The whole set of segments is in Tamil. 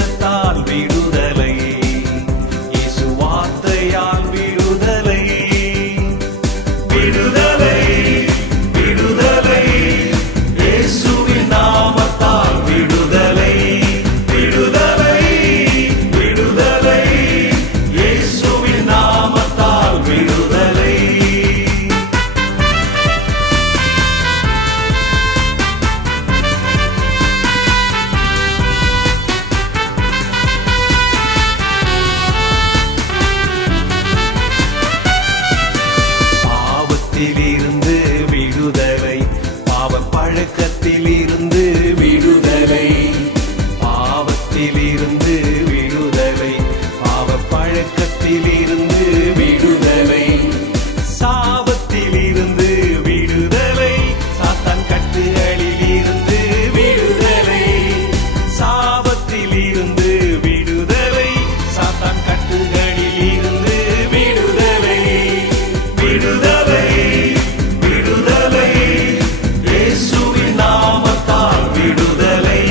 வசனத்தால் விடுதலை, இயேசு வார்த்தையால் விடுதலை. விடுதலை விடுதலை இயேசுவின் நாமத்தால் விடுதலை. விடுதலை விடுதலை இயேசுவின் நாமத்தால் விடுதலை. பாவத்திலிருந்து விடுதலை, பாவ பழக்கத்திலிருந்து விடுதலை. பாவத்திலிருந்து விடுதலை, பாவ பழக்கத்திலிருந்து விடுதலை. சாபத்திலிருந்து விடுதலை, சாத்தான் கட்டுகளில் இருந்து விடுதலை. சாபத்திலிருந்து விடுதலை, சாத்தான் கட்டுகளில் இருந்து விடுதலை. விடுதலை விடுதலை இயேசுவின் நாமத்தால் விடுதலை.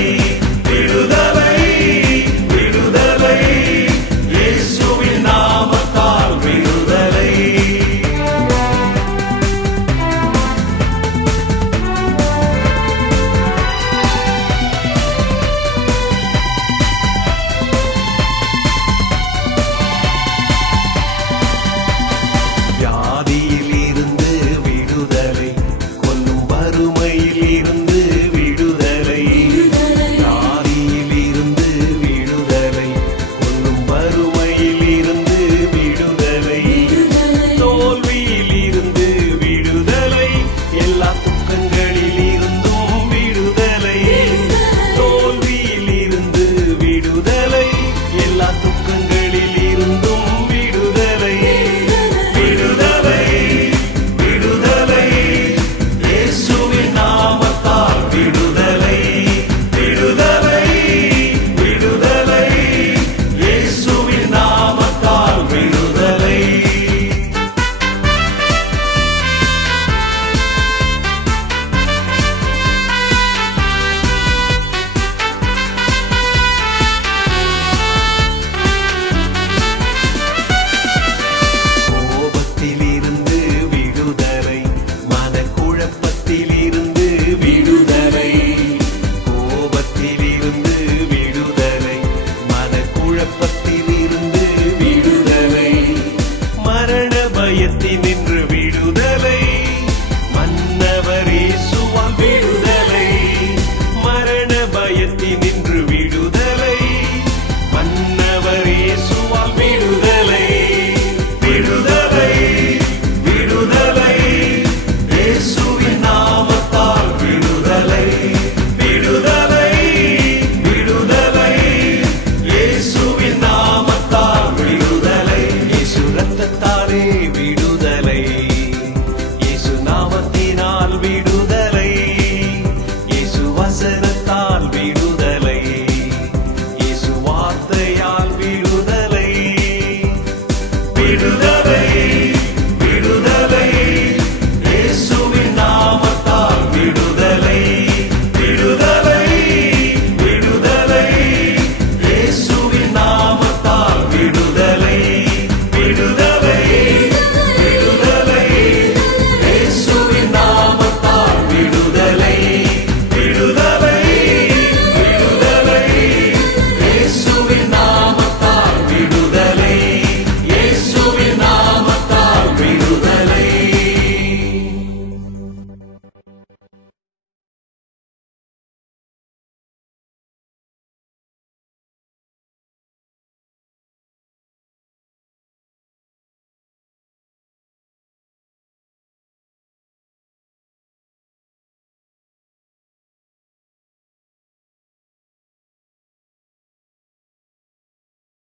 விடுதலை விடுதலை இயேசுவின் நாமத்தால் விடுதலை. வியாதியில் இருந்து விடுதலை, கொல்லும் வறுமையில் இருந்து விடுதலை. வியாதியில் இருந்து விடுதலை, கொல்லும் வறுமையில் இருந்து விடுதலை. தோல்வியில் இருந்து விடுதலை, எல்லா துக்கங்களில் இருந்தும் விடுதலை. தோல்வியில் இருந்து விடுதலை, எல்லா துக்கங்களில்